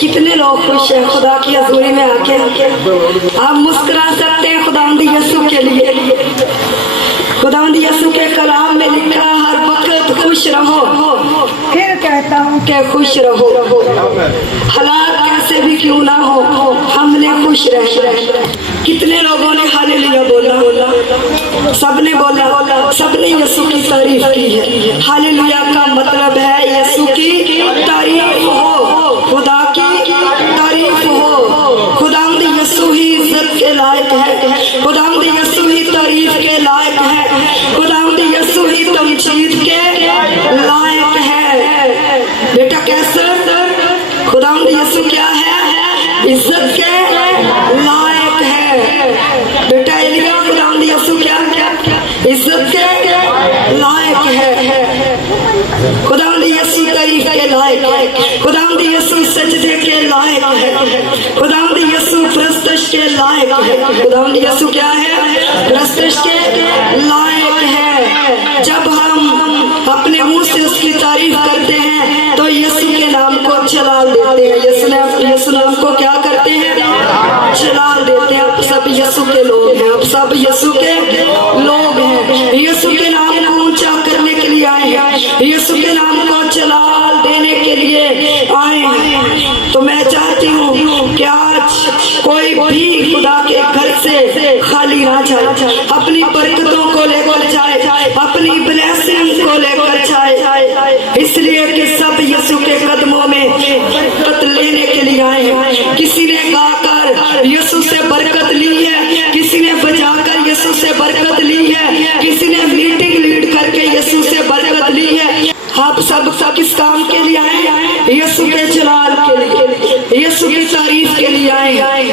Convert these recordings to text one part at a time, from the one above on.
कितने लोग खुश हैं खुदा की हजूरी में आके। आप मुस्कुरा सकते हैं खुदावंद यीशु के लिए। खुदावंद यीशु के कलाम में लिखा हर वक्त खुश रहो। फिर कहता हूँ कि खुश रहो, हालात कैसे भी क्यों ना हो, हमने खुश रहना। कितने लोगों ने हालेलुया बोला, सबने बोला, सबने यीशु की तारीफ की है। हालेलुया का मतलब है यीशु की तारीफ हो, खुदा की तारीफ हो। खुदावंद यीशु ही इज्जत के लायक है, खुदावंद यीशु ही तारीफ के लायक है, खुदावंद यीशु ही तमजीद के लायक है। बेटा कैसे खुदावंद यीशु क्या है? इज्जत के लायक है। बेटा एलिया खुदावंद यीशु क्या इज्जत के लायक है। खुदावंद यीशु तारीफ के लायक है, खुदावंद यीशु सजदे के लायक है, खुदावंद यीशु प्रस्तश के लायक है। खुदावंद यीशु क्या है? प्रस्तश के लायक है। जब हम अपने मुंह से उसकी तारीफ करते हैं तो यीशु के नाम को जलाल देते हैं। यीशु नाम को क्या करते हैं? जलाल देते हैं। आप सब यीशु के लोग हैं, आप सब यीशु के लोग हैं। यीशु के नाम को ऊंचा करने के लिए आए हैं, यीशु के नाम को जलाल देने के लिए आए हैं। तो मैं चाहती हूँ कि आज कोई भी खुदा के घर से खाली ना जाए, अपनी बरकतों को लेकर जाए, अपनी ब्लेसिंग को लेकर जाए, इसलिए कि सब यीशु के कदमों में बरकत लेने के लिए आए हैं। किसी ने गाकर यीशु से बरकत ली है, किसी ने बजाकर यीशु से बरकत ली है, किसी ने मीटिंग लीड करके यीशु से बरकत ली है। आप सब किस काम के लिए आए? यीशु के जलाल के लिए, यीशु की तारीफ के लिए आए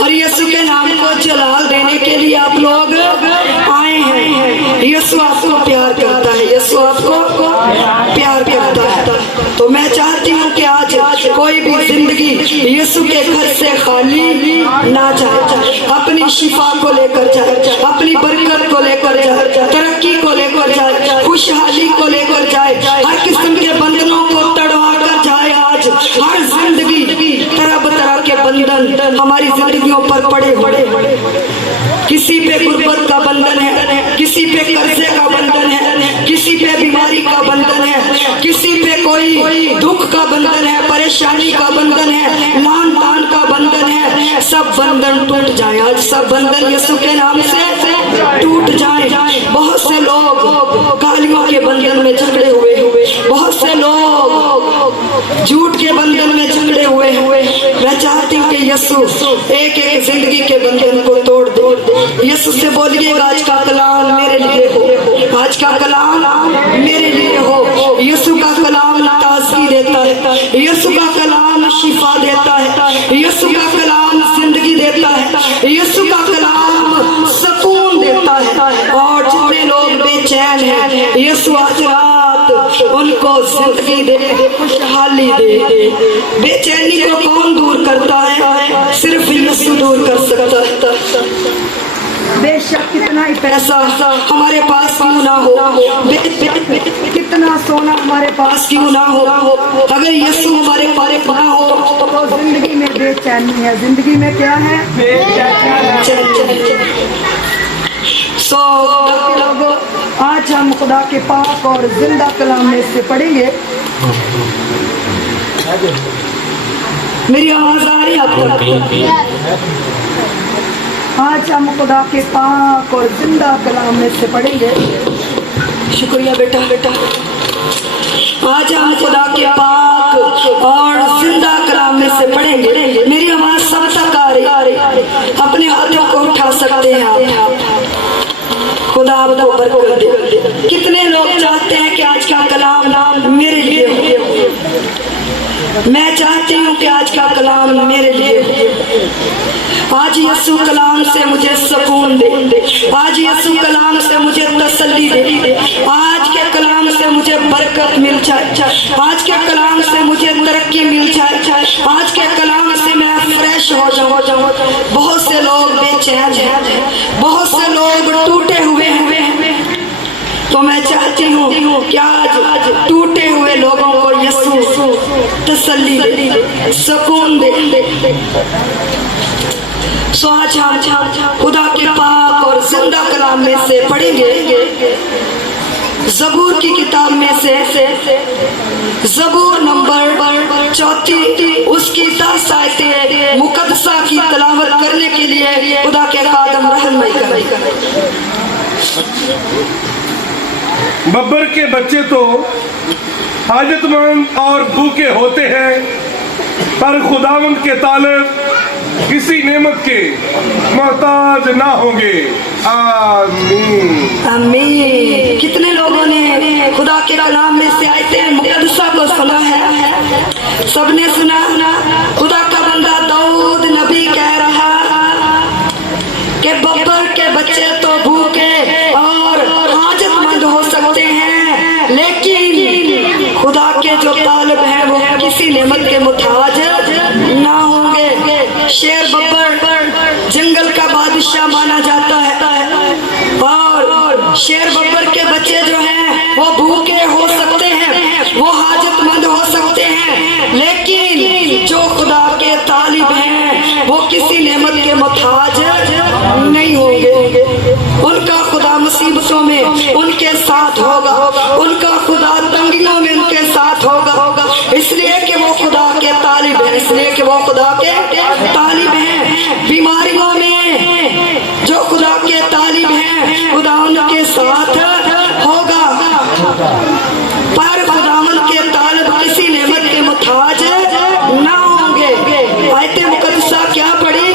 और यीशु के नाम को जलाल देने के लिए आप लोग आए हैं। यीशु आपको प्यार करता है, यीशु आपको प्यार करता है। तो मैं चाहती हूँ कि आज कोई भी जिंदगी यीशु के घर से खाली ना जाए, अपनी शिफा को लेकर जाए, अपनी बरकत को लेकर जाए, तरक्की को लेकर जाए, खुशहाली को लेकर जाए, हर किस्म के बंधनों को तड़वा कर जाए। आज हर जिंदगी तरह के बंधन हमारी जिंदगियों पर पड़े हुए, किसी पे गुर्बत का बंधन है, किसी पे कर्जे का बंधन है, किसी पे बीमारी का बंधन है, किसी पे कोई दुख का बंधन है, परेशानी का बंधन है, लान तान का बंधन है। सब बंधन टूट जाए आज, सब बंधन यीशु के नाम से टूट जाए। बहुत से लोग गालियों के बंधन में जकड़े हुए, बहुत से लोग झूठ के बंधन में जकड़े हुए। मैं चाहती हूँ कि यीशु एक एक जिंदगी के बंधन को तोड़ दे। यीशु से बोलिए आज का कलाम मेरे लिए हो, आज का कलाम मेरे लिए हो। यीशु का कलाम ताजगी देता है, यीशु का कलाम शिफा देता है, यीशु का कलाम जिंदगी देता है, यीशु का कलाम सुकून देता है। और जितने लोग बेचैन हैं यीशु आज रात उनको जिंदगी दे, खुशहाली दे। बेचैनी को कौन दूर करता है? सिर्फ यीशु दूर कर सकता है। बेशक कितना ही पैसा हमारे पास क्यों ना हो, कितना सोना हमारे पास क्यों ना हो, अगर यीशु हमारे पास ना हो तो जिंदगी में बेचैनी है। जिंदगी में क्या है? लोगों आज हम खुदा के पाक और जिंदा कलाम में से पढ़ेंगे। मेरी आवाज आ रही है आपको? आज हम खुदा के पाक और जिंदा कलाम में से पढ़ेंगे। शुक्रिया बेटा। आज हम खुदा के पाक और जिंदा कलाम में से पढ़ेंगे। मेरी आवाज सब तक आ रही? अपने हाथों को उठा सकते हैं आप। खुदा आपको बरकत दे। कितने लोग चाहते हैं कि आज का कलाम मेरे लिए हो? मैं चाहती हूँ कि आज का कलाम मेरे लिए हो। आज यीशु कलाम से मुझे सुकून दे, आज यीशु कलाम से मुझे तसल्ली दे, आज के कलाम से मुझे बरकत मिल जाए, आज के कलाम से मुझे तरक्की मिल जाए, आज के कलाम से मैं फ्रेश हो जाऊँ। बहुत से लोग बेचैन हैं, बहुत से लोग टूटे हुए हैं, तो मैं चाहती हूँ कि आज टूटे हुए लोगों को यीशु तसल्ली दे, सुकून दे। सो आज हम खुदा के पाक और जिंदा कलाम में से पढ़ेंगे ज़बूर की किताब में से ज़बूर नंबर 34 उसकी 10 आयतें मुकद्दसा की तलावत करने के लिए खुदा के खादम रहनुमाई करें। बब्बर के बच्चे तो हाजतमंद और भूखे होते हैं, पर खुदावंद के तालिब किसी नेमत के मोहताज ना होंगे। आमीन आमीन। कितने लोगों ने खुदा के कलाम में से आयतें मुकद्दसा को सुना है? सबने सुना। खुदा का बंदा दाऊद नबी कह रहा कि बब्बर के बच्चे तो भूखे और हाजतमंद हो सकते हैं, लेकिन खुदा के जो तालिब हैं वो किसी नेमत के मुताज ना होंगे। शेर बब्बर जंगल का बादशाह माना जाता है और शेर बब्बर के बच्चे जो हैं वो भूखे हो सकते हैं, वो हाजतमंद हो सकते हैं, लेकिन जो खुदा के तालिब हैं वो किसी नेमत के मुताज नहीं होंगे। उनका खुदा मुसीबतों में उनके साथ होगा, उनका खुदा तंगियों में उनके साथ होगा, इसलिए कि वो खुदा के तालिब है, इसलिए कि वो खुदा के तालिब हैं। बीमारियों में जो खुदा के तालिब हैं खुदा उनके साथ होगा, पर खुदावन के तालिब किसी नेमत के मुताज ना होंगे। आयते मुकद्दसा क्या पढ़ी?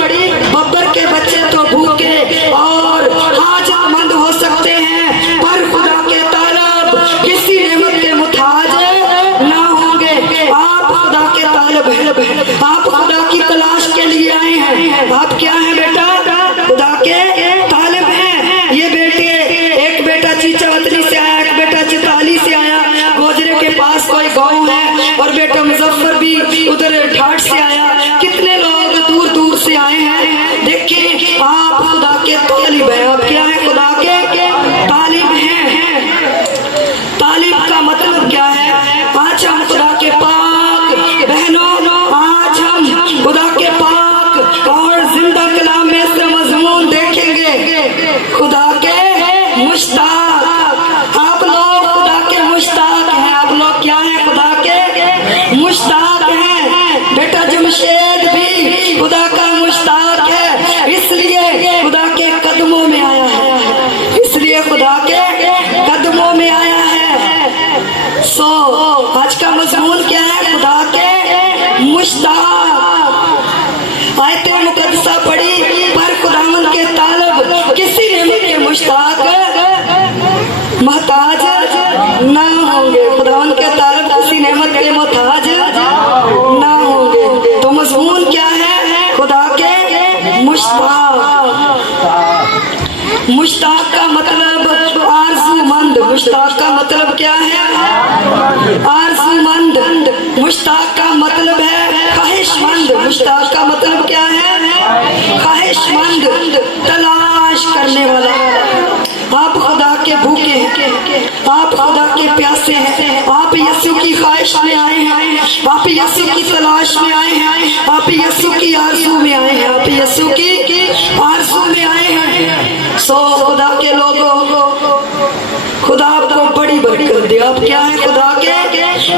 बब्बर के बच्चे तो भूखे और हाजतमंद हो सकते हैं, पर खुदा के तालिब किसी नेमत के मुताज ना होंगे। आप खुदा के तालिब हैं, आप खुदा की तलाश के लिए आए हैं। आप क्या हैं बेटा? खुदा के तालिब हैं। ये बेटे, एक बेटा चीचा वतनी से आया, एक बेटा चिताली से आया, गोजरे के पास कोई गांव है, और बेटा मुजफ्फर भी उधर ठाठ से आया। कितने लोग दूर दूर से आए हैं। देखिए आप खुदा के तालिब हैं। आप क्या है? खुदा के तालिब हैं। तालिब का मतलब क्या है? आज हम खुदा के पाक बहनों, आज हम खुदा के पाक और जिंदा कलाम में से मजमून देखेंगे। खुदा के मुश्ताक। आप लोग खुदा के मुश्ताक हैं। आप लोग क्या हैं? खुदा के मुश्ताक हैं। बेटा जमशेद भी खुदा का मुश्ताक है, इसलिए खुदा के कदमों में आया है, इसलिए खुदा के कदमों में आया है। सो आज का मजमून क्या है? खुदा के मुश्ताक। आयते मुकद्दसा पढ़ी, पर खुदावन के तालिब किसी नेमत के मुश्ताक मोहताज ना होंगे। खुदावन के तालिब किसी नेमत के मोहताज ना होंगे। तो मजमून क्या है? खुदा के मुश्ताक। मुश्ताक का मतलब आरज़ूमंद। मुश्ताक का मतलब क्या है? आरज़ूमंद। मुश्ताक का मतलब है ख्वाहिशमंद। मुश्ताक का मतलब क्या है? ख्वाहिशमंद, तलाश करने वाला। आप खुदा के भूखे हैं, आप खुदा के प्यासे हैं, आप यीशु की ख्वाहिश में आए हैं, आप यीशु की तलाश में आए हैं, आप यीशु की आरज़ू में आए हैं, आप यीशु की आरज़ू में आए हैं। सो खुदा के लोगों, खुदा आपको बड़ी बरकत दे। आप क्या है? खुदा के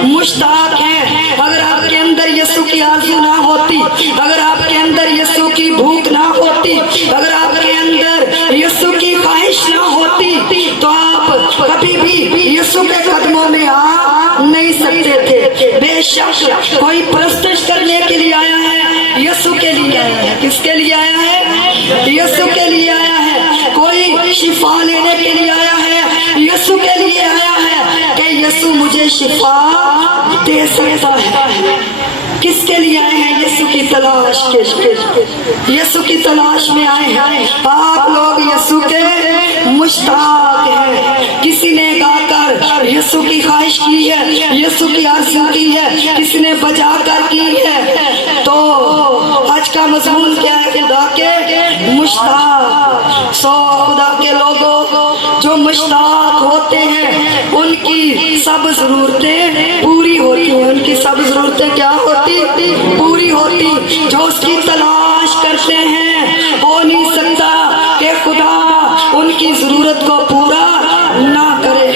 मुश्ताक हैं। अगर आपके अंदर यीशु की आरज़ू ना होती, अगर आपके अंदर यीशु की भूख ना होती, अगर आपके अंदर यीशु की ख्वाहिश ना होती, तो आप कभी भी यीशु के कदमों में आ नहीं सकते थे। बेशक कोई परस्तिश करने के लिए आया है, यीशु के लिए आया है। किसके लिए आया है? यीशु के लिए आया है। कोई शिफा लेने के लिए आया है, यीशु के लिए आया है कि यीशु मुझे शिफा दे सकता है। किसके लिए आए हैं? यीशु की तलाश के, यीशु की तलाश में आए हैं। आप लोग यीशु के मुश्ताक हैं। किसी ने गाकर यीशु की ख्वाहिश की है, यीशु की आरज़ू की है, किसी ने बजाकर की है। तो आज का मजमून क्या है? खुदा के मुश्ताक। सो खुदा के लोगों जो मुश्ताक होते हैं, उन उनकी सब जरूरतें पूरी होती हैं। उनकी सब जरूरतें क्या होती? पूरी होती। जो उसकी तलाश करते हैं हो नहीं सकता कि खुदा उनकी जरूरत को पूरा ना करे।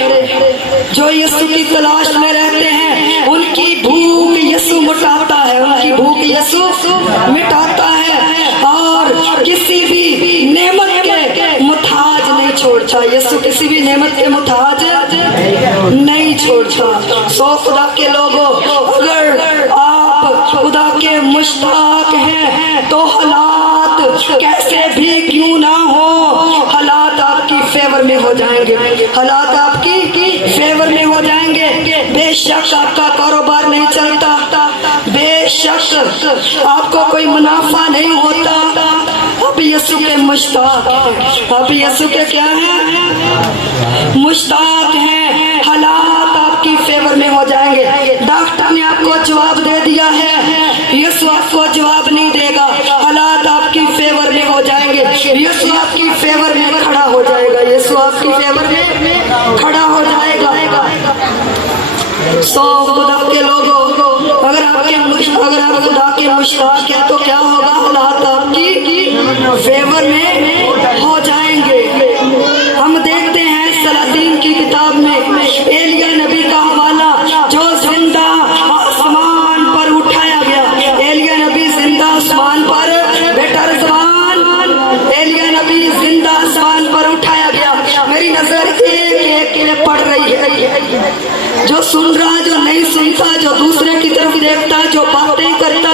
जो यीशु की तलाश में रहते हैं उनकी भूख यीशु मिटाता है, उनकी भूख यीशु मिटाता है और किसी भी नेमत के मुताज नहीं छोड़ता। यीशु किसी भी नेमत के मुताज नहीं छोड़ता। सो खुदा के लोगों, अगर आप खुदा के मुश्ताक हैं तो हालात कैसे भी क्यों ना हो, हालात आपकी फेवर में हो जाएंगे, हालात आपकी फेवर में हो जाएंगे। बेशक आपका कारोबार नहीं चलता, बेशक आपको कोई मुनाफा नहीं होता, आप यीशु के मुश्ताक हैं। आप यीशु के क्या हैं? मुश्ताक हैं। हालात आपकी फेवर में हो जाएंगे। डॉक्टर ने आपको जवाब दे दिया है, यीशु आपको जवाब नहीं देगा। हालात आपकी फेवर में हो जाएंगे। यीशु आपकी फेवर में खड़ा हो जाएगा। यीशु आपकी फेवर में खड़ा हो जाएगा। सो खुदा के लोगों, अगर आप खुदा के मुश्ताक हैं तो क्या होगा? हालात आपकी फेवर में हो जाएंगे। हम देखते हैं सलातीन की किताब में एलिया नबी का हवाला जो जिंदा आसमान पर उठाया गया। एलिया नबी जिंदा आसमान पर, बेटा रज़वान, एलिया नबी जिंदा आसमान पर उठाया गया। मेरी नजर एक एक पड़ रही है। जो सुन रहा, जो नहीं सुनता, जो दूसरे की तरफ देखता, जो बातें करता,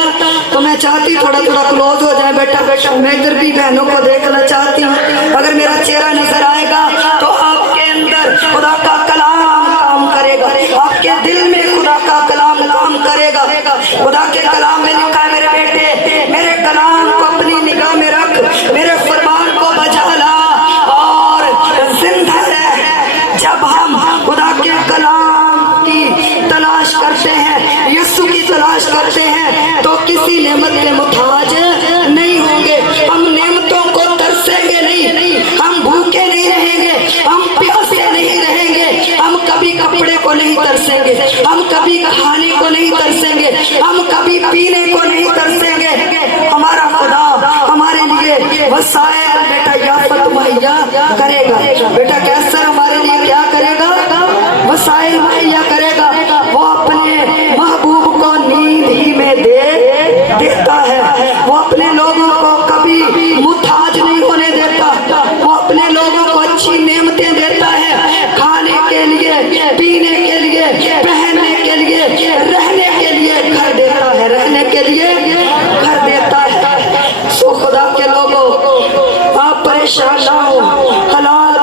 तो मैं चाहती थोड़ा थोड़ा क्लोज हो जाए। बेटा मैं इधर भी बहनों को देखना चाहती हूँ। अगर मेरा चेहरा नजर आएगा तो आपके अंदर खुदा का कलाम काम करेगा, आपके दिल में खुदा का कलाम काम करेगा। खुदा के कलाम में लिखा है, मेरे बेटे मेरे कलाम को अपनी निगाह में रख, मेरे फरमान को बजा ला और जिंदा रह। जब हम खुदा के कलाम तलाश करते हैं, यीशु की तलाश करते हैं, तो किसी नेमत के मुताज नहीं होंगे। हम नेमतों को तरसेंगे नहीं, हम भूखे नहीं रहेंगे, हम प्यासे नहीं रहेंगे, हम कभी कपड़े को नहीं तरसेंगे, हम कभी खाने को नहीं तरसेंगे, हम कभी पीने को नहीं तरसेंगे। हमारा खुदा हमारे लिए वसाइल बेटा याफत मुहैया करेगा। बेटा कैसर हमारे लिए क्या करेगा? वसाइल मुहैया करेगा। वो अपने महबूब को नींद ही में देता है। वो अपने लोगों को कभी मुताज नहीं होने देता। वो अपने लोगों को अच्छी नेमतें देता है, खाने के लिए, पीने के लिए, पहनने के लिए, रहने के लिए घर देता है, रहने के लिए घर देता है। सो खुदा के लोगों, आप परेशान ना हो, हालात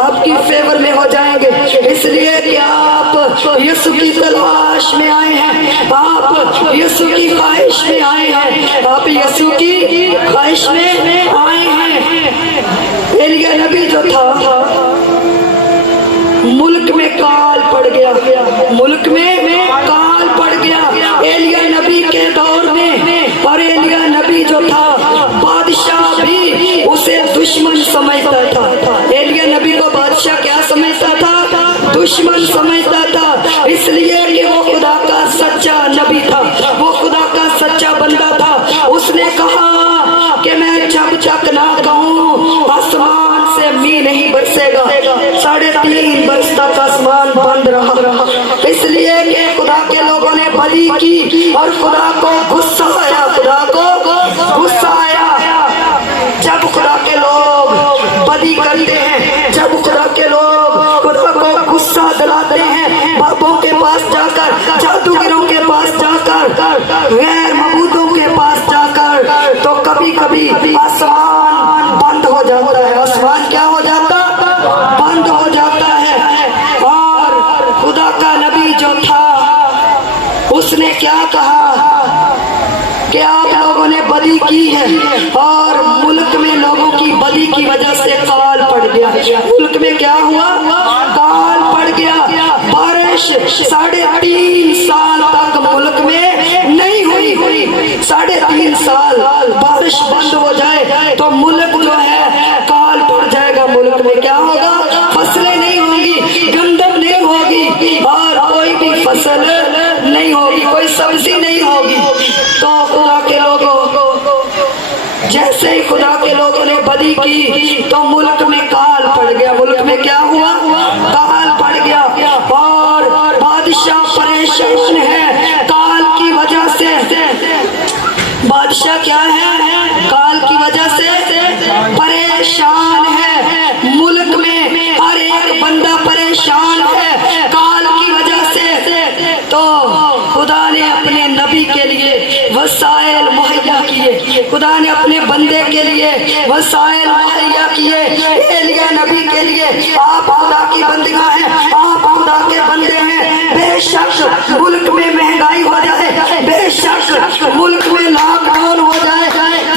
आपकी फेवर में हो जाएंगे। इसलिए कि आप यीशु की तलाश में आए हैं, आप यीशु की ख्वाहिश में आए हैं, आप यीशु की ख्वाहिश में आए हैं। एलिया नबी जो था, मुल्क में काल पड़ गया, मुल्क में काल पड़ गया एलिया नबी के दौर में। और एलिया नबी जो था, बादशाह भी उसे दुश्मन समझता था। एलिया नबी को बादशाह क्या समझता था? दुश्मन समझता था। इसलिए कि वो खुदा का सच्चा नबी था, वो खुदा का सच्चा बंदा था। उसने कहा कि मैं जब तक ना कहूँ आसमान से मींह नहीं बरसेगा। 3.5 बरस तक आसमान बंद रहा। इसलिए कि खुदा के लोगों ने बलि की और खुदा को गुस्सा आया, खुदा को गुस्सा आया। जब खुदा के लोग बलि करते हैं, जब खुदा के लोग खुदा को गुस्सा दिलाते हैं, बाबों के पास जाकर, जादूगरों के पास जाकर, गैर मबूदों के पास जाकर, तो कभी कभी आसमान बंद हो जाता है। आसमान क्या हो जाता? बंद हो जाता है। और खुदा का नबी जो था, उसने क्या कहा कि आप लोगों ने बलि की है और मुल्क में लोगों की बलि की वजह से काल पड़ गया। मुल्क में क्या हुआ? काल पड़ गया। बारिश 3.5 साल तक मुल्क में नहीं हुई। 3.5 साल बारिश बंद हो जाए तो मुल्क जो है काल पड़ जाएगा। मुल्क में क्या होगा? फसलें नहीं होंगी, गंदम नहीं होगी, सब्जी नहीं होगी। तो खुदा के लोगों, जैसे ही खुदा के लोगों ने बदी की तो मुल्क में काल पड़ गया। मुल्क में क्या हुआ? काल पड़ गया और बादशाह परेशान है काल की वजह से। बादशाह क्या है? काल की वजह से परेशान है। मुल्क में हर एक बंदा परेशान है काल की वजह से। तो खुदा ने अपने नबी के लिए वसाइल मुहैया किए। खुदा ने अपने बंदे के लिए वसाइल मुहैया किए। एलिया नबी के लिए आप खुदा की बंदियां हैं, आप खुदा के बंदे हैं। बेशक मुल्क में महंगाई हो जाए, बेशक मुल्क में लॉकडाउन हो जाए,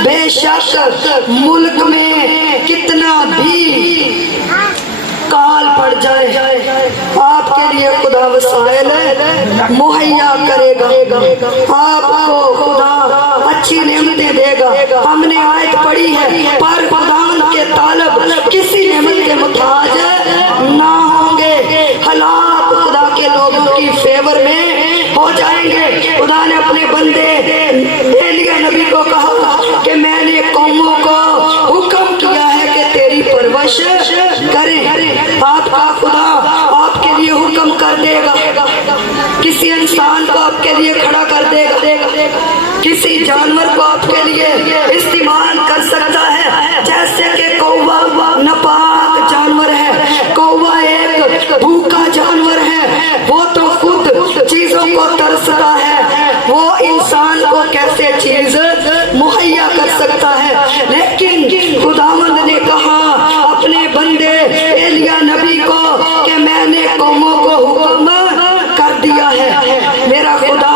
बेशक मुल्क में कितना भी काल पड़ जाए, आपके लिए खुदा वसाइल मुहैया करेगा। आपको खुदा अच्छी नेमतें देगा। हमने आयत पढ़ी है, पर खुदावन के तालब किसी नेमत के मुताज ना होंगे। हालात खुदा के लोगों की फेवर में हो जाएंगे। खुदा ने अपने बंदे एलिया नबी को कहा कि मैंने कौमों को हुक्म किया है कि तेरी परवरिश करें। आपका खुदा आपके लिए हुक्म कर देगा। किसी इंसान को आपके लिए खड़ा कर देगा, किसी जानवर को आपके लिए इस्तेमाल कर सकता है। जैसे कि कौवा नापाक जानवर है, कौवा एक भूखा जानवर है, वो तो खुद चीजों को तरसता है, वो इंसान को कैसे चीज मुहैया कर सकता है। लेकिन खुदावंद ने कहा अपने बंदे एलिया नबी को कि मैंने कौमों को हुक्म कर दिया है। मेरा खुदा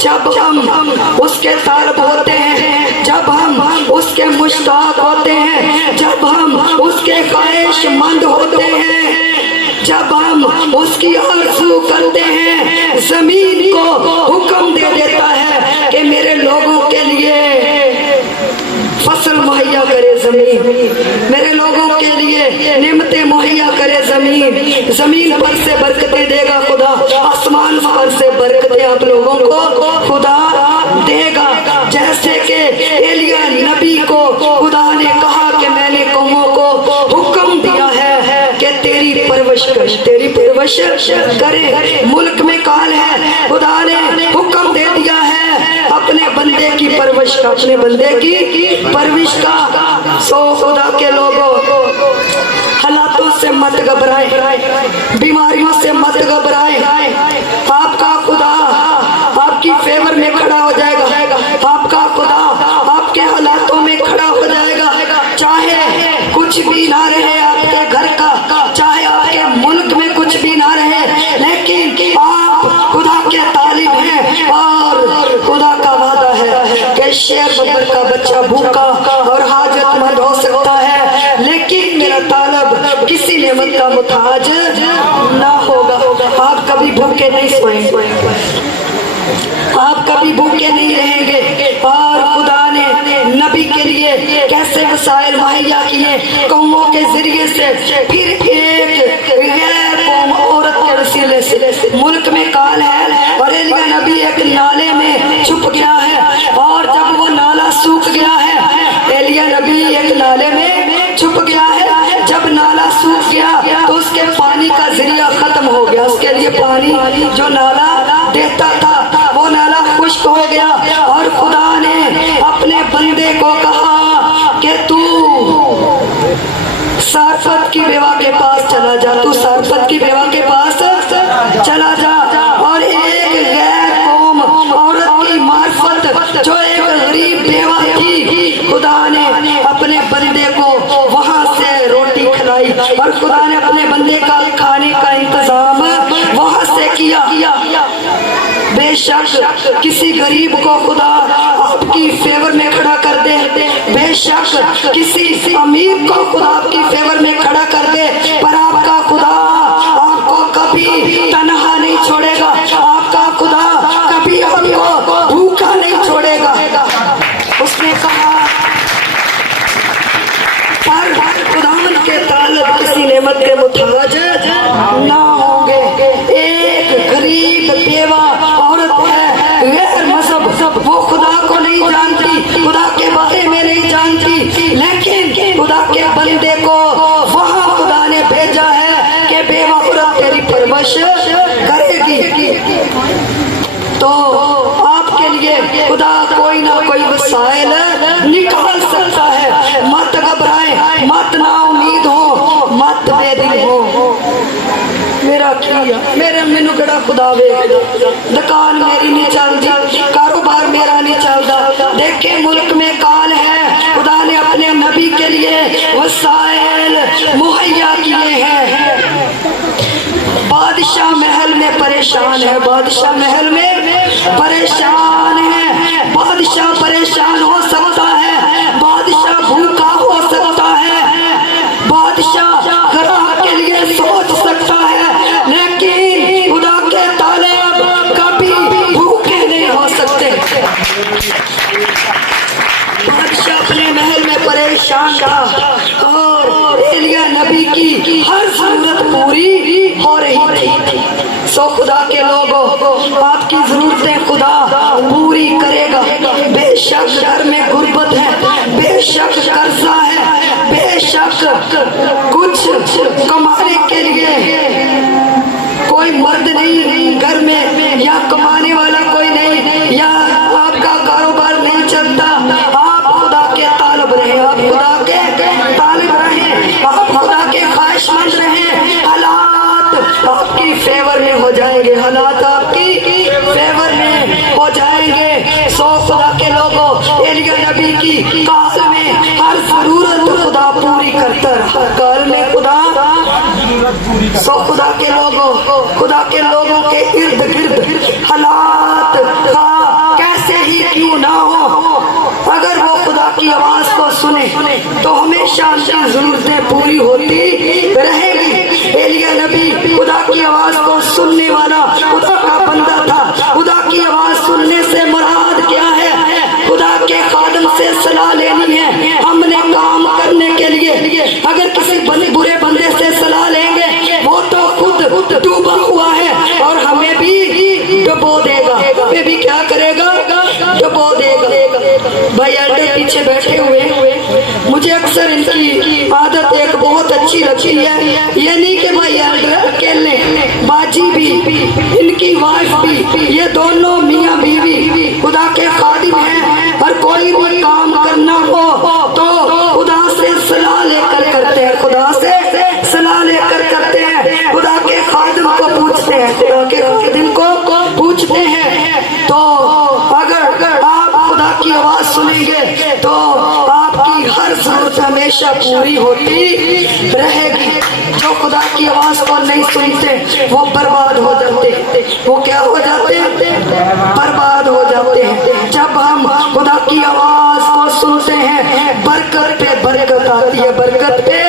जब हम उसके तालब होते हैं, जब हम उसके मुश्ताक होते हैं, जब हम उसके ख्वाहिशमंद होते हैं, जब हम उसकी आरज़ू करते हैं, जमीन को हुक्म दे देता है कि मेरे लोगों के लिए फसल मुहैया करे जमीन, मेरे लोगों के लिए नेमतें मुहैया करे जमीन। जमीन पर से बरकतें देगा खुदा, आसमान पर से बरकतें आप लोगों को खुदा देगा। जैसे कि एलिया नबी को खुदा ने कहा कि मैंने कौमों को हुक्म दिया है कि तेरी परवरिश कर, तेरी परवरिश करे। मुल्क में काल है, खुदा ने हुक्म दे दिया है अपने बंदे की परवरिश का, अपने बंदे की परवरिश का। सो खुदा के लोगों, हालातों से मत घबराए, बीमारियों से मत घबराए। आपका खुदा आपकी फेवर में खड़ा हो जाएगा। आपका खुदा आपके हालातों में खड़ा हो जाएगा। चाहे कुछ भी ना रहे आपके घर का, चाहे आपके मुल्क में कुछ भी ना रहे, लेकिन आप खुदा के तालिब हैं और खुदा का वादा है कि शेर बबर का बच्चा भूखा और हाजतमंद हो सकता है, लेकिन मेरा तालब किसी नेमत का मुताज ना होगा। आप कभी भूखे नहीं सोएंगे, आप कभी भूखे नहीं रहेंगे। और खुदा ने नबी के लिए कैसे वसाइल मुहैया किए, कौमों के जरिए से। फिर एक गैर कौम औरत के वसीले से मुल्क में काल है और एलिया नबी एक नाले में छुप गया है। और जब वो नाला सूख गया है, एलिया नबी एक नाले में छुप गया है। जब नाला सूख गया तो उसके पानी का जरिया खत्म हो गया। उसके लिए पानी जो नाला देता था वो नाला खुश्क हो गया। और खुदा ने अपने बंदे को कहा कि तू सारफत की बेवा के पास चला जा, तू सारफत की बेवा के पास चला जा और एक गैर कौम औरत की मार्फत, जो एक गरीब बेवा थी, खुदा ने अपने बंदे को वहां से रोटी खिलाई और खुदा ने अपने बंदे का खाने का इंतजाम वहां से किया। बेशक किसी गरीब को खुदा आपकी फेवर में खड़ा कर दे, बेशक किसी अमीर को खुदा आपकी फेवर में खड़ा कर दे, पर आपका खुदा आपको कभी तन्हा नहीं छोड़ेगा। आपका खुदा कभी आपको भूखा नहीं छोड़ेगा। उसने कहा पर खुदावन के तालब किसी नेमत के मुताज ना होंगे। एक गरीब बेवा औरत है बंदे को वहां खुदा ने भेजा है कि बेवा औरत तेरी परवरिश करेगी। तो आपके लिए खुदा कोई ना कोई वसाइल निकाल सकता है। मत घबराए, मत ना उम्मीद हो, मत बेदिल हो। मेरा किया मेरे मैनू कड़ा खुदा वेखदा, दुकान मेरी नहीं चलती, कारोबार मेरा नहीं चलता। देखे मुल्क में काल है, खुदा ने अपने नबी के लिए वसाइल मुहैया किए हैं। बादशाह महल में परेशान है, बादशाह महल में परेशान है। बादशाह परेशान हो सकता है, बादशाह भूखा हो सकता है, बादशाह ग्राह के लिए सोच सकता है, लेकिन खुदा के तालिब कभी भूखे नहीं हो सकते। बादशाह अपने महल में परेशान था और एलिया नबी की हर जरूरत पूरी हो रही थी। सो खुदा के लोगों, आपकी जरूरतें खुदा पूरी करेगा। बेशक घर में गुर्बत है, बेशक कर्जा है, बेशक कुछ कमाने के लिए कोई मर्द नहीं घर में, या कमाने वाला कोई नहीं, या आपका कारोबार नहीं चलता। आप खुदा के तालिब रहे, आप खुदा के तालिब रहे, आप खुदा के ख्वाहिशमंद रहे। हालात आपकी फेवर में हो जाएंगे, हालात आपकी फेवर में हो जाएंगे। सो खुदा के लोगों, एलिया नबी की काल में हर जरूरत खुदा पूरी करता रहा, काल में खुदा। सो खुदा के लोगों के इर्द गिर्द हालात कैसे ही क्यों ना हो, अगर वो खुदा की आवाज को सुने तो हमेशा उनकी जरूरतें पूरी होती रहेगी। एलिया नबी खुदा की आवाज को सुनने वाला खुदा का बंदा था। खुदा की आवाज सुनने से मुराद क्या है? खुदा के खादम से सलाह लेनी है। हमने काम करने के लिए अगर किसी बुरे बंदे से सलाह लेंगे, वो तो खुद डूबा हुआ है और हमें भी डुबो देगा। वे भी क्या करेगा? डुबो देगा। भाई एल्डर पीछे बैठे हुए, मुझे अक्सर इनकी आदत एक बहुत अच्छी लगती है। ये नहीं कि भाई एल्डर अकेले, बाजी भी, इनकी वाइफ भी, ये दोनों मियाँ बीवी खुदा के खादिम हैं। और कोई भी काम करना हो तो खुदा से सलाह लेकर करते हैं, खुदा से सलाह लेकर करते हैं। खुदा के खादिम को पूछते हैं, खुदा के खादिम को पूछते हैं। तो अगर आप खुदा की आवाज सुनेंगे तो आपकी हर जरूरत हमेशा पूरी होती रहेगी। जो खुदा की आवाज को नहीं सुनते वो बर्बाद हो जाते। वो क्या हो जाते? बर्बाद हो जाते हैं। जब हम खुदा की आवाज को सुनते हैं, बरकत पे बरकत आती है, बरकत पे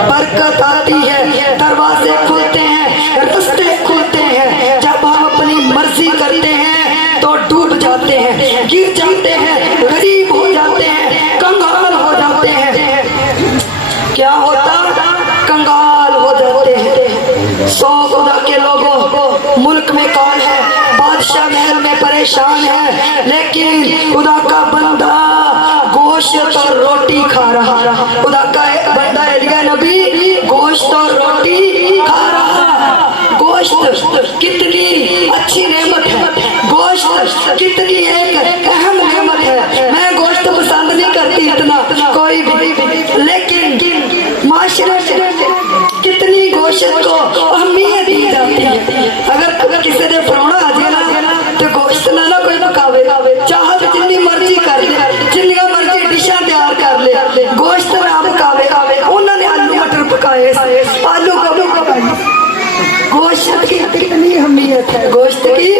बरकत आती है। दरवाजे खुलते हैं, रास्ते खुलते हैं। जब हम अपनी मर्जी करते हैं तो डूब जाते हैं, गिर जाते हैं, गरीब हो जाते हैं, कंगाल हो जाते हैं। क्या होता? कंगाल हो जाते हैं। सो खुदा के लोगों, मुल्क में कौन है? बादशाह महल में परेशान है, लेकिन खुदा का बंदा गोश्त और रोटी खा रहा। खुदा का बंदा एलिया नबी गोश्त और रोटी खा रहा। गोश्त कितनी अच्छी नेमत है, गोश्त कितनी एक अहम नेमत है। मैं गोश्त पसंद नहीं करती इतना कोई भी, लेकिन माशरे में कितनी गोश्त को अहमियत दी जाती है। अगर किसी ने प्राहुणा आ जाए तो गोश्त ना कोई पकावे, चाहत जितनी मर्जी कर ले, जितनी मर्जी डिशा तैयार कर ले, गोश्त ना पकावे। उन्होंने आलू मटर पकाए, आलू कभी पकाए। गोश्त की कितनी अहमियत है, गोश्त की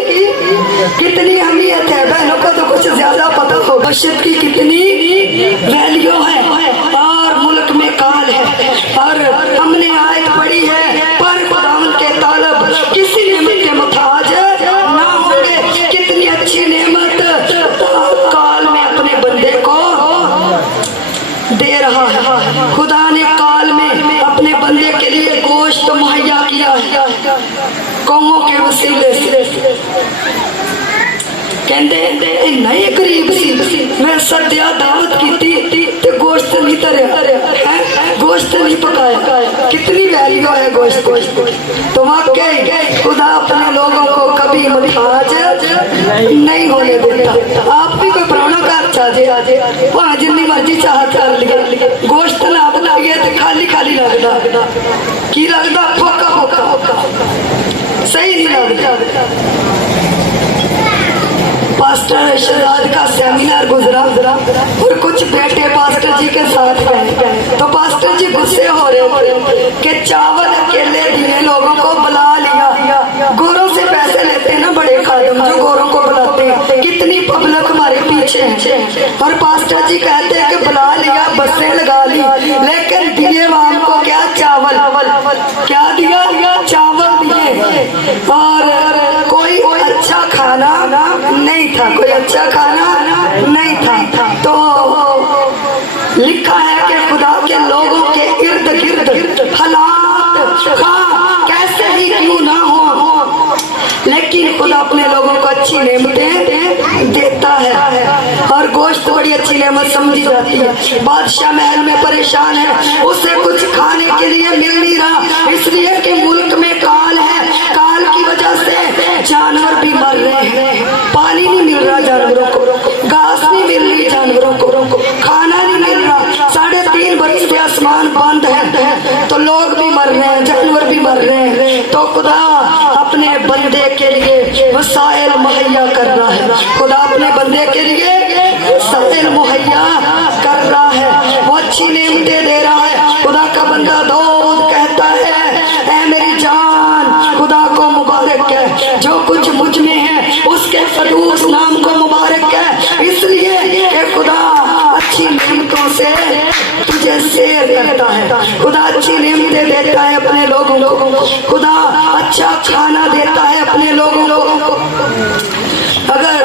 कितनी अहमियत है। बहनों को तो कुछ ज्यादा पता हो गोश्त की कितनी वैल्यू है। और मुल्क में काल है, और हमने आयत पढ़ी है, पर खुदावंद के तालिब किसी नेमत के मुताज ना होंगे। कितनी अच्छी नेमत काल में अपने बंदे को दे रहा है। खुदा ने काल में अपने बंदे के लिए गोश्त मुहैया किया है, कौमों के वसीले से। कहते नए गरीब सी मैं सद्या दावत की ते गोश्त गोश्त नहीं तरे गोश्त नहीं पकाया, कितनी वैल्यू है गोश्त। तो वाकई खुदा अपने लोगों को कभी मुहताज नहीं होने देता। आप भी कोई पुराना घर चाहे वहां जिन्नी मर्जी चाह कर लिए, गोश्त ना बनाइए तो खाली खाली लगता की लगता फोका फोका सही नहीं लगता। पास्टर शहजाद का सेमिनार गुजरा और कुछ बेटे पास्टर जी के साथ गए, तो पास्टर जी गुस्से हो रहे कि चावल अकेले दिए लोगों को बुला लिया। गोरों से पैसे लेते हैं ना बड़े खादम जो गोरों को बुलाते हैं, कितनी पब्लिक हमारे पीछे है। और पास्टर जी कहते हैं कि बुला लिया, बसें लगा ली, लेकिन दिए वाम को क्या चावल, क्या दिया, चावल दिए। और कोई अच्छा खाना नहीं था, कोई अच्छा खाना नहीं था। तो लिखा है कि खुदा के लोगों के इर्द गिर्द हालात कैसे ही क्यों ना हो, लेकिन खुदा अपने लोगों को अच्छी नेमतें देता है। और गोश्त बड़ी अच्छी नेमत समझी जाती है। बादशाह महल में परेशान है, उसे कुछ खाने के लिए मिल नहीं रहा, इसलिए कि मुल्क में काल है, काल की वजह से जानवर भी मर रहे हैं, पानी नहीं मिल रहा जानवरों को, घास नहीं मिल रही जानवरों को, खाना नहीं मिल रहा, 3.5 बरस से आसमान बंद है, तो लोग भी मर रहे हैं, जानवर भी मर रहे हैं। तो खुदा अपने बंदे के लिए वसाइल मुहैया कर रहा है, खुदा अपने बंदे के लिए वसाइल मुहैया कर रहा है, वो अच्छी नेमतें दे रहा है। खुदा का बंदा दाऊद कहता है, ऐ मेरी जान खुदा को मुबारक है, जो कुछ मुझ में है उसके कदूस नाम को मुबारक है, इसलिए कि खुदा अच्छी नेमतों से तुझे शेर करता है। खुदा अच्छी नेमतें देता है अपने लोगों को, खुदा अच्छा खाना देता है अपने लोगों को। अगर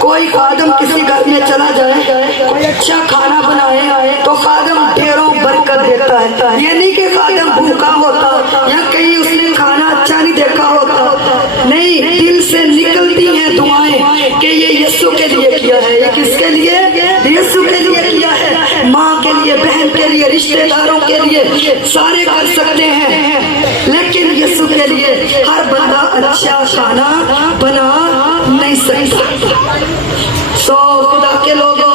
कोई खादम किसी घर में चला जाए, कोई अच्छा खाना बनाए, तो खादम ढेरों बरकत देता है। ये नहीं कि खादम भूखा होता या कहीं उसने खाना अच्छा नहीं देखा होता, नहीं, दिल से निकलती हैं दुआएं कि ये यीशु के लिए किया है। ये किसके लिए? यीशु के लिए किया है। माँ के लिए, बहन के लिए, रिश्तेदारों के लिए, सारे कर सकते हैं, लेकिन यीशु के लिए हर बंदा अच्छा खाना बना नहीं सकता। सो खुदा के लोगों,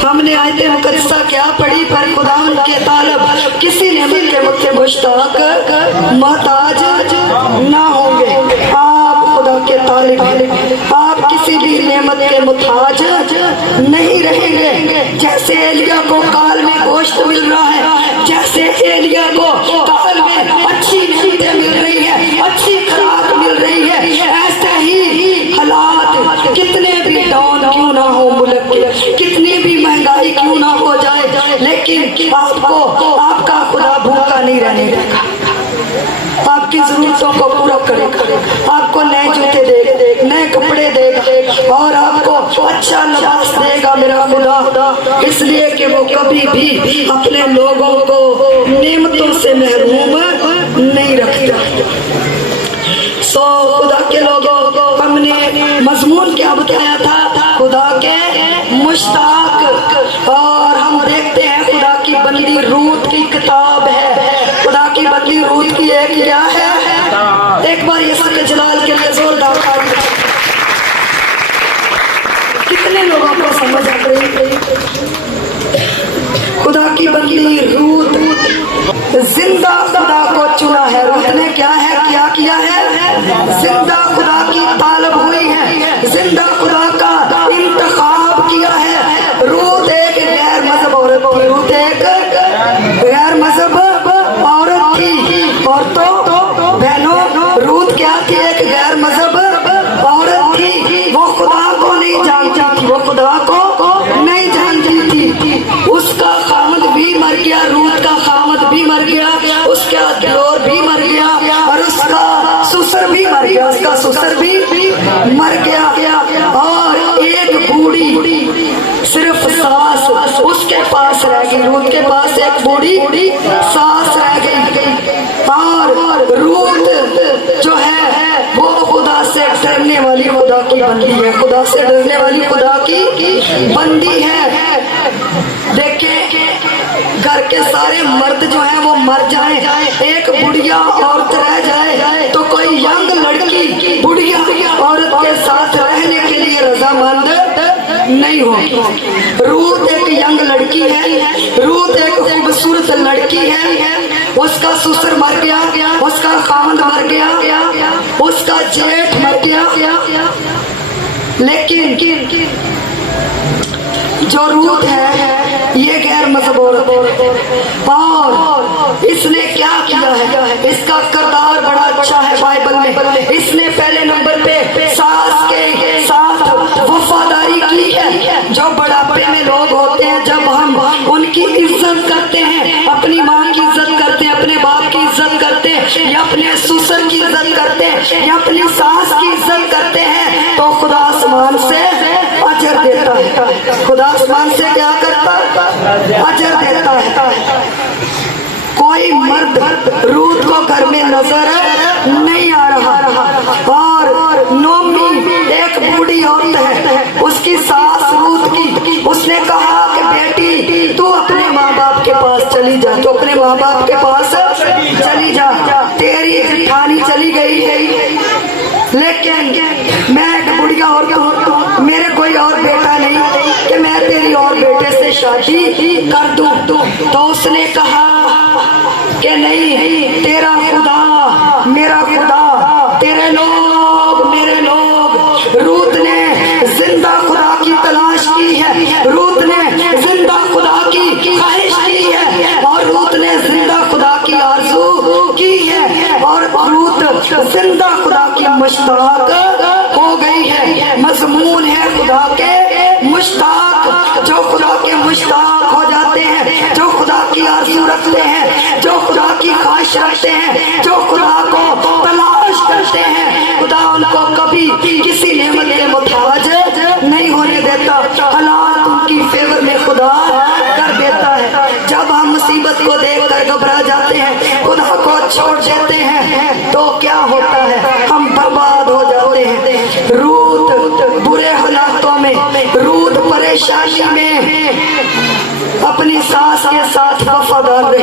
हमने आयते मुकद्दसा क्या पढ़ी, पर खुदा के तालब किसी नेमत के वक्त मुश्ताक मोहताज ना होंगे। आप खुदा के तालिब, आप किसी भी नेमत के मुताज नहीं रहेंगे। जैसे एलिया को काल में गोश्त मिल रहा है, जैसे एलिया को काल में अच्छी नेमतें मिल रही है, अच्छी खुराक मिल रही है, ऐसे ही हालात कितने भी डाउन क्यों ना हो मुल्क के, कितनी भी महंगाई क्यों ना हो जाए, लेकिन आपको आपका खुदा भूखा नहीं रहने देगा, आपकी जरूरतों को पूरा करेगा, आपको नए जूते देगा, नए कपड़े देगा, और आपको अच्छा लिबास देगा मेरा खुदा, इसलिए कि वो कभी भी अपने लोगों को नेमतों से महरूम नहीं रखता। सो खुदा के लोगों, हमने मजमून क्या बताया था? खुदा के मुश्ताक। और हम देखते हैं खुदा की बंदी रूत की किताब है, खुदा की बंदी रूत की एक क्या है? एक बार यीशु के जलाल के लिए जोरदार ताली। कितने लोगों को समझ आ गई? खुदा की बंदी रूत जिंदा खुदा को चुना है। रूत ने क्या है, क्या किया है? जिंदा खुदा की तालब हुई है, जिंदा खुदा का इंतखाब किया है। रूत एक गैर मजहब औरत थी, रूत एक गैर मजहब औरत थी। और तो बहनों, रूत क्या थी? एक गैर मजहब औरत थी। वो खुदा को नहीं जानती थी, वो खुदा को नहीं जानती थी। उसका खामद भी मर गया, रूत का खामद भी मर गया, उसका दिलोर भी मर गया, और उसका ससुर भी मर गया, उसका ससुर भी मर गया। और एक बूढ़ी सिर्फ सास उसके पास रह गई, रूत के पास एक बूढ़ी सास रह गई। और रूत जो है वो खुदा से डरने वाली, खुदा की बंदी है, खुदा से डरने वाली खुदा की बंदी है। देखे घर के सारे मर्द जो हैं वो मर जाए, एक बुढ़िया औरत रह जाए तो कोई यंग लड़की बुढ़िया औरत के साथ रहने के लिए रजामंद नहीं होगी। रूत एक यंग लड़की है, रूत एक खूबसूरत लड़की है। उसका ससुर मर गया, उसका खामद मर गया, उसका जेठ मर गया, लेकिन जो रूत है ये गैर मजबूर और इसने क्या किया है, इसका किरदार बड़ा अच्छा है बाइबल में। इसने पहले नंबर पे सास के साथ वफादारी की है। जो बुढ़ापे में लोग होते हैं, जब हम उनकी इज्जत करते हैं, अपनी माँ की इज्जत करते हैं, अपने बाप की इज्जत करते हैं, या अपने ससुर की इज्जत करते हैं, या अपनी सास की इज्जत करते हैं, तो खुदा आसमान से अजर देता है। खुदा आसमान से क्या करता है? अजर देता है। कोई मर्द रूत को घर में नजर नहीं आ रहा। और नोमी एक बूढ़ी औरत है, उसकी सास रूत की, उसने कहा कि बेटी तू अपने माँ बाप के पास चली जा, तो अपने माँ बाप के पास चली जा, तेरी जेठानी चली गई है, लेकिन मैं एक बुढ़िया औरत हूँ, मेरे कोई और बेटा नहीं कि मैं तेरी और बेटे से शादी कर दूं। तो उसने कहा कि नहीं, तेरा खुदा मेरा खुदा, तेरे लोग मेरे लोग। रूत ने जिंदा खुदा की तलाश की है, रूत ने जिंदा खुदा की ख्वाहिश की है, और रूत ने जिंदा खुदा की आरज़ू की है, और रूत जिंदा खुदा की मुश्ताक हो गई है। मजमून है खुदा के मुश्ताक। जो खुदा के मुश्ताक हो जाते हैं, जो खुदा की आरज़ू रखते हैं, जो खुदा की ख्वाहिश रखते हैं, जो खुदा को तलाश करते हैं, खुदा उनको कभी किसी नेमत के मुताज नहीं होने देता। हालात उनकी फेवर में खुदा कर देता है। जब हम मुसीबत को देखकर घबरा जाते हैं, खुदा को छोड़ देते हैं, तो क्या होता है? हम बर्बाद हो जाते हैं। रूत बुरे हालातों में, रूत परेशानी में अपनी सास के साथ वफादार रही।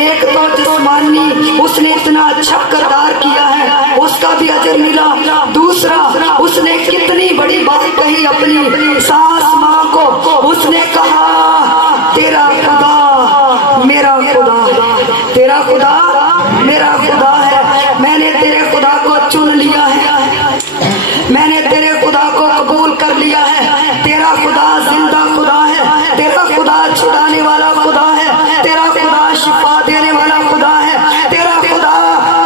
एक तो जिस्मानी उसने इतना अच्छा किरदार किया है, उसका भी अजर मिला। दूसरा, उसने कितनी बड़ी बात कही अपनी सास माँ को। उसने कहा तेरा खुदा मेरा खुदा, तेरा खुदा मेरा खुदा है। मैंने तेरे खुदा को चुन लिया है, मैंने तेरे खुदा को कबूल कर लिया है। तेरा खुदा जिंदा खुदा है, तेरा खुदा छुड़ाने वाला खुदा है, तेरा खुदा शिफा देने वाला खुदा है, तेरा खुदा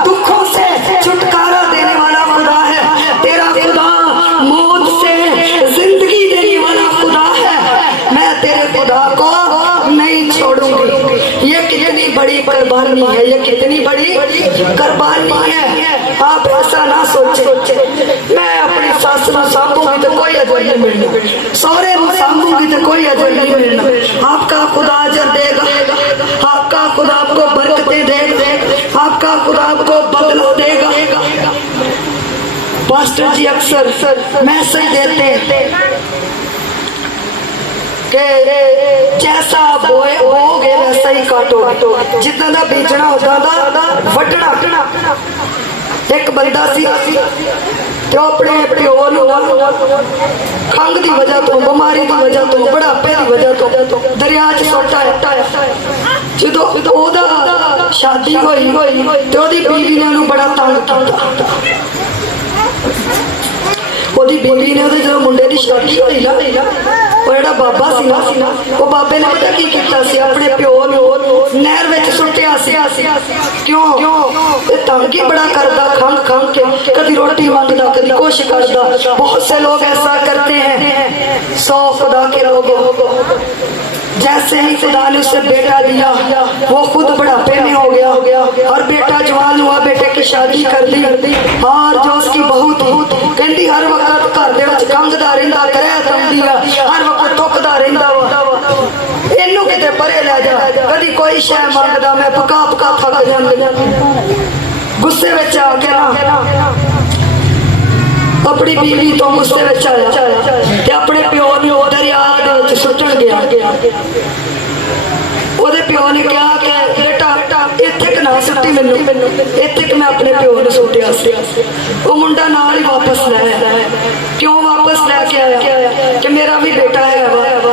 दुखों से छुटकारा देने वाला खुदा है, तेरा खुदा मौत से जिंदगी देने वाला खुदा है। मैं तेरे खुदा को नहीं छोड़ूंगी। ये कितनी बड़ी कुर्बानी है, ये कितनी बड़ी कुर्बानी है। आप ऐसा ना सोचे मैं अपनी सास को सांभूंगी तो कोई अजर नहीं मिलना, सौरे को सांभूंगी तो कोई अजर नहीं मिलना। आपका खुदा अजर देगा, आपका खुदा आपको बरकतें देगा, आपका खुदा आपको बदला देगा। पास्टर जी अक्सर मैसेज देते हैं कि जैसा बोओगे वैसा ही काटोगे, जितना दा बेचना होता था वटना। एक बंदा सी ते अपने प्यो खंघ की वजह तो, बीमारी की वजह तो, बुढ़ापे की वजह तो दरिया च सुट आया। जो शादी हुई तो ओदी बीवी ने उन्हें बड़ा तंग किया। ओदी बीवी ने जो मुंडे की शादी हुई ना, वो जो बाबा सी ना, वो बाबे ने पता की किया सी, अपने प्यो नहर में सुटिया सी। क्यों? तंग ही बड़ा करता, खंघ के कभी रोटी मांगता, कभी कुछ करता। बहुत से लोग ऐसा करते हैं। सौ खुदा के लोग जैसे ही खुदा ने उसे बेटा दिया, वो खुद बुढ़ापे में हो गया, और बेटा जवान हुआ, बेटे की शादी कर दी, और जो उसकी बहू कहती हर वक्त घर दे विच कंघदा रहिंदा, करह तंदी हर वक्त टुकदा रहिंदा वा, इनू किते परे लै जा, कदी कोई शै मंगदा, मैं पका थक जांदी। गुस्से विच आ के ना अपनी बीवी तो गुस्से में आया ते अपने प्यो ने दरिया दे विच सुट्टण गया। ओदे प्यो ने कहा कि बेटा इत्थे क ना सुट्टी मैनू, इत्थे क मैं अपने प्यो ने सुट्टिया सी। वो मुंडा नाल ही वापस ले आया। क्यों वापस लैके आया कि मेरा भी बेटा है,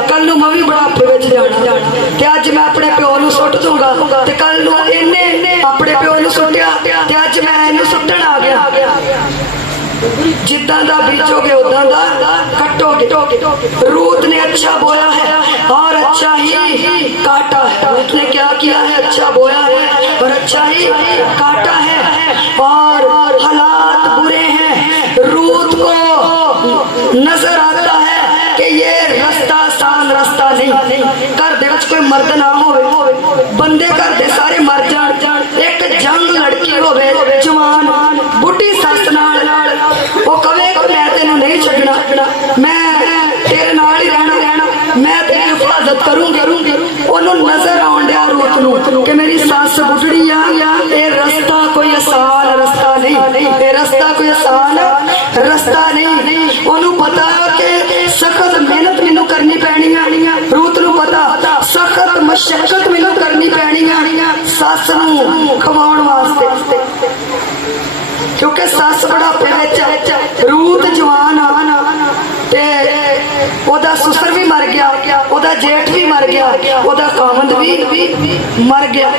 कल नूं मैं भी बुढ़ापे विच जाना ते अज मैं अपने प्यो नूं सुट दूंगा ते कल नूं इन्ने अपने प्यो नूं सुट्टिया ते अज मैं इहनूं सुट्टण आ गया। जिद्दां दा बीजोगे उदां दा कटोगे। रूत ने अच्छा बोया है और अच्छा ही काटा है। रूत ने क्या किया है? अच्छा बोया है और अच्छा ही काटा है। और हालात बुरे हैं। रूत को नजर आता है कि ये रास्ता आसान रास्ता नहीं। घर दे विच कोई मर्द ना होवे, बंदे घर दे सारे मर जाण, एक जंग लड़की होवे जवान बुढ़ी सस नाल, वो कवे मैं तेनू नहीं छड्डना, मैं तेरे नाल ही रहना, मैं तेरी हिफाजत करूंगी। ओनू नजर आउण दिया रूत नूं कि मेरी सस बुढ़ड़ी आ, ये रास्ता कोई आसान रास्ता नहीं, ये रास्ता कोई आसान रास्ता नहीं। ओनू पता कि सख्त मेहनत मैनू करनी पैनी है। रूत नूं पता सख्त मशक्कत मैनू करनी पैनी है सस नूं खवाउण वास्ते, क्योंकि सस बुढ़ापे विच, रूत जवान ते ओदा सुसर भी मर गया, ओदा जेठ भी मर गया, ओदा कामंद भी मर गया।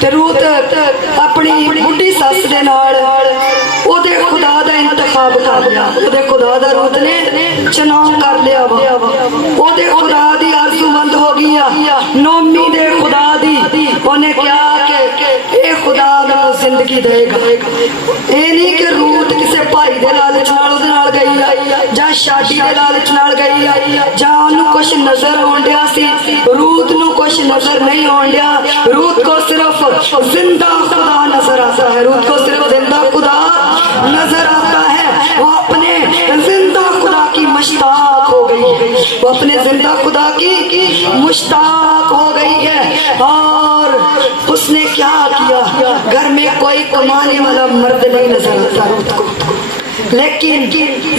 ते रूत अपनी बुढ़ी सस दे नाल ओदे खुदा दा इंतखाब कर लिया। ओदे खुदा दा रूत ने चुनाव कर लिया। ओदे खुदा दी आरज़ूमंद हो गई, नोमी दे खुदा दी। ओने क्या कि ए खुदा मैनूं जिंदगी देगा। ये नहीं कि रूत किसी भाई दे लालच नाल ओदे नाल गई जां शादी दे लालच नाल गई जां ओनूं कुछ नजर आउण दिया सी। रूत नूं कुछ नजर नहीं आउण दिया। रूत को सिर्फ जिंदा खुदा नजर आता है। रूत को सिर्फ जिंदा खुदा नजर आता है। वो अपने जिंदा खुदा की मुश्ताक हो गई है, वो अपने जिंदा खुदा की मुश्ताक हो गई है। और उसने क्या किया? घर में कोई कमाने वाला मर्द नहीं नजर आता रूत को, लेकिन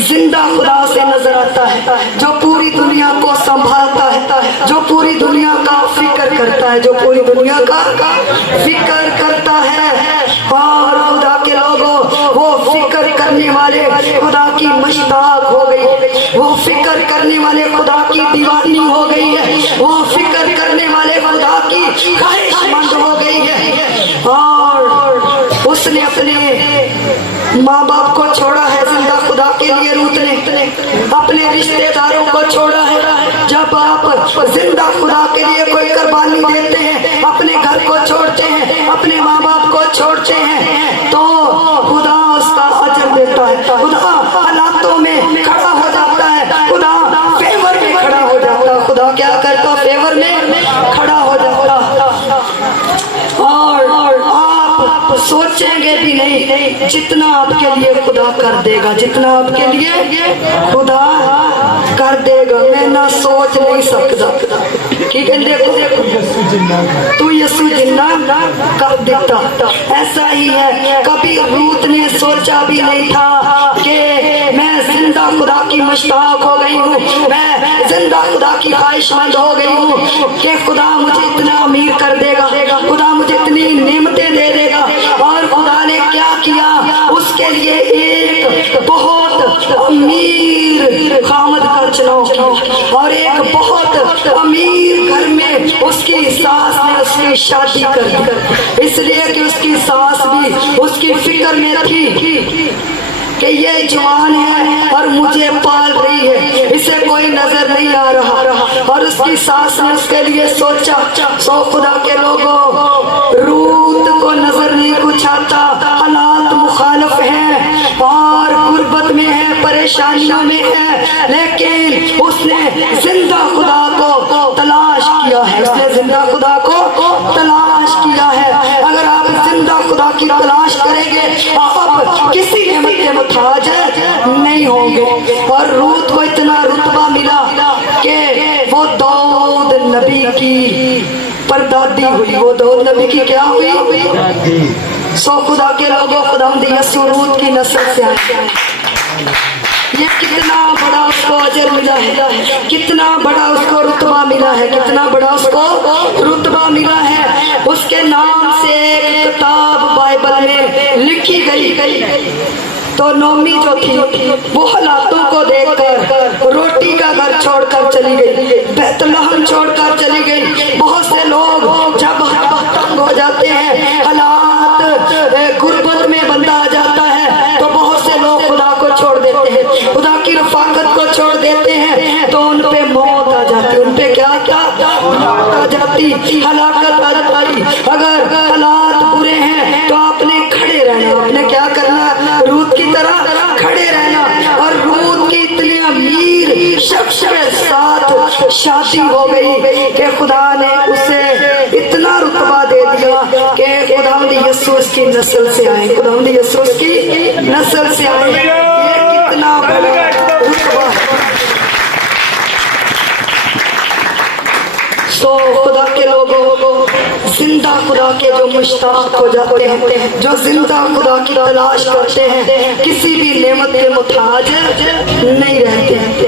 जिंदा खुदा से नजर आता है जो पूरी दुनिया को संभालता है, जो पूरी दुनिया का फिक्र करता है, जो पूरी दुनिया का फिक्र करता है। और खुदा के लोगों, वो फिक्र करने वाले खुदा की मुश्ताक हो गई, वो फिक्र करने वाले खुदा की दीवानी हो गई है, वो फिक्र करने वाले खुदा की ख्वाहिशमंद हो गई है। और उसने अपने माँ बाप को छोड़ा है जिंदा खुदा के लिए। रूत ने अपने रिश्तेदारों को छोड़ा है। जब आप जिंदा खुदा के लिए कोई कुर्बानी देते हैं, अपने घर को छोड़ते हैं, अपने माँ बाप को छोड़ते हैं, तो खुदा उसका अजर देता है। खुदा हालातों में खड़ा हो जाता है, खुदा फेवर में खड़ा हो जाता है। खुदा क्या करता? फेवर में खड़ा हो जाता। और आप सोचेंगे भी नहीं जितना आपके लिए खुदा कर देगा, जितना आपके लिए खुदा कर देगा, मैं ना सोच नहीं सकता। ठीक है, देखो तू यसू जिन्ना कर देता। ऐसा ही है, कभी रूत ने सोचा भी नहीं था कि मैं जिंदा खुदा की मुश्ताक हो गई हूँ, मैं जिंदा खुदा की ख्वाहिशमंद हो गई हूँ कि खुदा मुझे इतना अमीर कर देगा, खुदा मुझे इतनी नेमतें दे देगा। और खुदा ने क्या किया? उसके लिए एक बहुत अमीर खामद का चुनाव किया और एक बहुत अमीर घर में उसकी सास ने उसकी शादी कर दी, इसलिए कि उसकी सास भी उसकी फिक्र में थी कि ये जवान है और मुझे पाल रही है, इसे कोई नजर नहीं आ रहा। और उसकी सास ने उसके लिए सोचा। सो खुदा के लोगों, रूत को नजर नहीं कुछ आता, हालात मुखालिफ हैं और गुर्बत में है, परेशानियों में है, लेकिन उसने जिंदा खुदा को तलाश किया है। उसने जिंदा खुदा को तलाश किया है। अगर आप जिंदा खुदा की तलाश करेंगे, आप किसी नेमत के मुताज नहीं होंगे। और रूत को इतना रुतबा मिला कि वो दाऊद नबी की परदादी हुई। वो दाऊद नबी की क्या हुई? सो खुदा के लोगों, खुदावंद यीशु रूत की नस्ल से आए। ये कितना बड़ा उसको अजर मिला है, कितना बड़ा उसको रुतबा मिला है, कितना बड़ा उसको रुतबा मिला है। उसके नाम से एक किताब बाइबल में लिखी गई। तो नोमी जो थी वो हालातों को देखकर रोटी का घर छोड़कर चली गई, बैतलहम छोड़कर चली गई। बहुत से लोग जब तंग हो जाते हैं, हालात गुर्बत में बंदा आ जाता है, तो बहुत से लोग खुदा को छोड़ देते हैं, खुदा की रफाकत को छोड़ देते हैं, तो उन पे मौत आ जाती, उन पे क्या मौत आ जाती, हलाकत आ जाती। अगर हालात बुरे हैं तो आपने खड़े रहना, आपने क्या करना, रूत की तरह खड़े रहना। और रूत की इतनी अमीर शख्स के साथ शादी हो गई कि खुदा ने उसे इतना रुतबा दे दिया कि खुदावंद यीशु उसकी नस्ल से आए, खुदावंद यीशु उसकी नस्ल से आए। ये कितना बड़ा रुतबा है। सो खुदा के लोगों, जिंदा खुदा के जो मुश्ताक हो जाते हैं, जो जिंदा खुदा की तलाश करते हैं, किसी भी नेमत के मुताज नहीं रहते हैं।